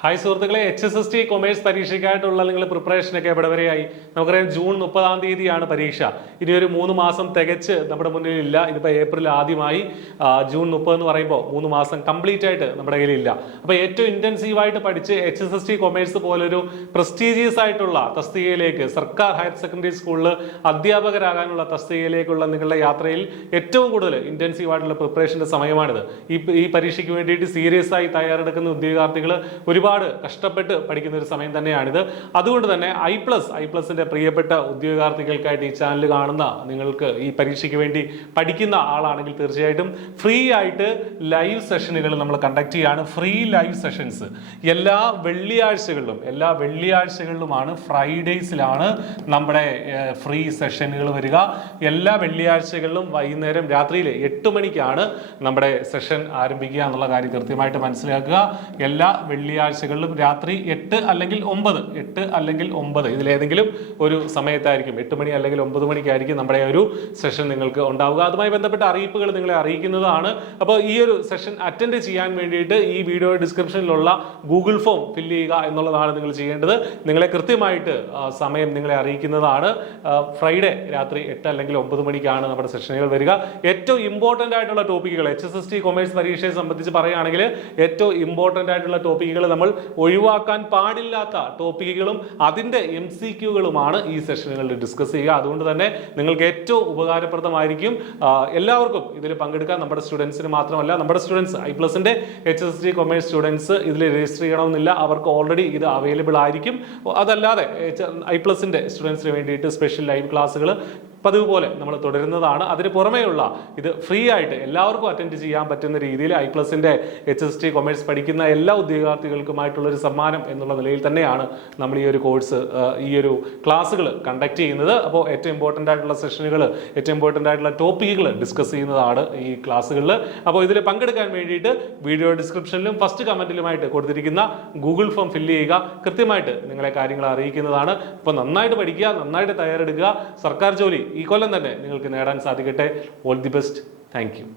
Hi സുഹൃത്തുക്കളെ, HSST commerce പരീക്ഷയ്ക്കായിട്ടുള്ള നിങ്ങളുടെ പ്രിപ്പറേഷനൊക്കെ എവിടെ വരെയായി? നമുക്കറിയാം ജൂൺ 30-ാം തീയതിയാണ് പരീക്ഷ. ഇനി ഒരു 3 മാസം തികച്ച് നമ്മുടെ മുന്നിൽ ഇല്ല. ഇതിപ്പോൾ ഏപ്രിൽ ആദ്യമായി, ജൂൺ 30 എന്ന് പറയുമ്പോൾ 3 മാസം കംപ്ലീറ്റ് ആയിട്ട് നമ്മുടെ കയ്യിലില്ല. അപ്പോൾ ഏറ്റവും ഇന്റൻസീവായിട്ട് പഠിച്ച് HSST കൊമേഴ്സ് പോലൊരു പ്രസ്റ്റീജിയസ് ആയിട്ടുള്ള തസ്തികയിലേക്ക്, സർക്കാർ ഹയർ സെക്കൻഡറി സ്കൂളിൽ അധ്യാപകരാകാനുള്ള തസ്തികയിലേക്കുള്ള നിങ്ങളുടെ യാത്രയിൽ ഏറ്റവും കൂടുതൽ ഇന്റൻസീവ് ആയിട്ടുള്ള പ്രിപ്പറേഷന്റെ സമയമാണിത്. ഈ പരീക്ഷയ്ക്ക് വേണ്ടിയിട്ട് സീരിയസ് ആയി തയ്യാറെടുക്കുന്ന ഉദ്യോഗാർത്ഥികൾ ഒരുപാട് കഷ്ടപ്പെട്ട് പഠിക്കുന്ന ഒരു സമയം തന്നെയാണിത്. അതുകൊണ്ട് തന്നെ ഐ പ്ലസിന്റെ പ്രിയപ്പെട്ട ഉദ്യോഗാർത്ഥികൾക്കായിട്ട് ഈ ചാനൽ കാണുന്ന നിങ്ങൾക്ക്, ഈ പരീക്ഷയ്ക്ക് വേണ്ടി പഠിക്കുന്ന ആളാണെങ്കിൽ തീർച്ചയായിട്ടും ഫ്രീ ആയിട്ട് ലൈവ് സെഷനുകൾ നമ്മൾ കണ്ടക്ട് ചെയ്യാണ്. ഫ്രീ ലൈവ് സെഷൻസ് എല്ലാ വെള്ളിയാഴ്ചകളിലുമാണ്, ഫ്രൈഡേസിലാണ് നമ്മുടെ ഫ്രീ സെഷനുകൾ വരിക. എല്ലാ വെള്ളിയാഴ്ചകളിലും വൈകുന്നേരം രാത്രിയിൽ 8 മണിക്കാണ് നമ്മുടെ സെഷൻ ആരംഭിക്കുക എന്നുള്ള കാര്യം കൃത്യമായിട്ട് മനസ്സിലാക്കുക. എല്ലാ വെള്ളിയാഴ്ചകളിലും രാത്രി 8 അല്ലെങ്കിൽ 9 ഇതിലേതെങ്കിലും ഒരു സമയത്തായിരിക്കും, 8 മണി അല്ലെങ്കിൽ 9 മണിക്കായിരിക്കും നമ്മുടെ ഒരു സെഷൻ നിങ്ങൾക്ക് ഉണ്ടാവുക. അതുമായി ബന്ധപ്പെട്ട അറിയിപ്പുകൾ നിങ്ങളെ അറിയിക്കുന്നതാണ്. അപ്പോൾ ഈ ഒരു സെഷൻ അറ്റൻഡ് ചെയ്യാൻ വേണ്ടിയിട്ട് ഈ വീഡിയോ ഡിസ്ക്രിപ്ഷനിലുള്ള ഗൂഗിൾ ഫോം ഫില്ല് ചെയ്യുക എന്നുള്ളതാണ് നിങ്ങൾ ചെയ്യേണ്ടത്. നിങ്ങളെ കൃത്യമായിട്ട് സമയം നിങ്ങളെ അറിയിക്കുന്നതാണ്. ഫ്രൈഡേ രാത്രി 8 അല്ലെങ്കിൽ 9 മണിക്കാണ് നമ്മുടെ സെഷനുകൾ വരിക. ഏറ്റവും ഇമ്പോർട്ടൻ്റ് ആയിട്ടുള്ള ടോപ്പിക്കുകൾ HSST കൊമേഴ്സ് പരീക്ഷയെ സംബന്ധിച്ച് പറയുകയാണെങ്കിൽ ഏറ്റവും ഇമ്പോർട്ടൻ്റ് ആയിട്ടുള്ള ടോപ്പിക്കുകൾ, നമ്മൾ ഒഴിവാക്കാൻ പാടില്ലാത്ത ടോപ്പിക്കുകളും അതിന്റെ MCQകളുമാണ് ഈ സെഷനുകളിൽ ഡിസ്കസ് ചെയ്യുക. അതുകൊണ്ട് തന്നെ നിങ്ങൾക്ക് ഏറ്റവും ഉപകാരപ്രദമായിരിക്കും. എല്ലാവർക്കും ഇതിൽ പങ്കെടുക്കാൻ, നമ്മുടെ സ്റ്റുഡൻസിന് മാത്രമല്ല, നമ്മുടെ സ്റ്റുഡൻസ് ഐ+ന്റെ HSST കൊമേഴ്സ് സ്റ്റുഡൻസ് ഇതിൽ രജിസ്റ്റർ ചെയ്യണമെന്നില്ല, അവർക്ക് ഓൾറെഡി ഇത് അവൈലബിൾ ആയിരിക്കും. അതല്ലാതെ ഐ+ന്റെ സ്റ്റുഡൻസിന് വേണ്ടിയിട്ട് സ്പെഷ്യൽ ലൈവ് ക്ലാസ്സുകൾ പതിവ് പോലെ നമ്മൾ തുടരുന്നതാണ്. അതിന് പുറമേയുള്ള ഇത് ഫ്രീ ആയിട്ട് എല്ലാവർക്കും അറ്റൻഡ് ചെയ്യാൻ പറ്റുന്ന രീതിയിൽ ഐ+ന്റെ HSST കൊമേഴ്സ് പഠിക്കുന്ന എല്ലാ ഉദ്യോഗാർത്ഥികൾക്കുമായിട്ടുള്ള ഒരു സമ്മാനം എന്നുള്ള നിലയിൽ തന്നെയാണ് നമ്മൾ ഈ ഒരു കോഴ്സ്, ഈ ഒരു ക്ലാസ്സുകൾ കണ്ടക്ട് ചെയ്യുന്നത്. അപ്പോൾ ഏറ്റവും ഇമ്പോർട്ടൻ്റ് ആയിട്ടുള്ള സെഷനുകൾ, ഏറ്റവും ഇമ്പോർട്ടൻ്റ് ആയിട്ടുള്ള ടോപ്പിക്കുകൾ ഡിസ്കസ് ചെയ്യുന്നതാണ് ഈ ക്ലാസ്സുകളിൽ. അപ്പോൾ ഇതിൽ പങ്കെടുക്കാൻ വേണ്ടിയിട്ട് വീഡിയോ ഡിസ്ക്രിപ്ഷനിലും ഫസ്റ്റ് കമന്റിലുമായിട്ട് കൊടുത്തിരിക്കുന്ന ഗൂഗിൾ ഫോം ഫില്ല് ചെയ്യുക. കൃത്യമായിട്ട് നിങ്ങളെ കാര്യങ്ങൾ അറിയിക്കുന്നതാണ്. അപ്പോൾ നന്നായിട്ട് പഠിക്കുക, നന്നായിട്ട് തയ്യാറെടുക്കുക. സർക്കാർ ജോലി ഈ കൊല്ലം തന്നെ നിങ്ങൾക്ക് നേടാൻ സാധിക്കട്ടെ. All the best. Thank you.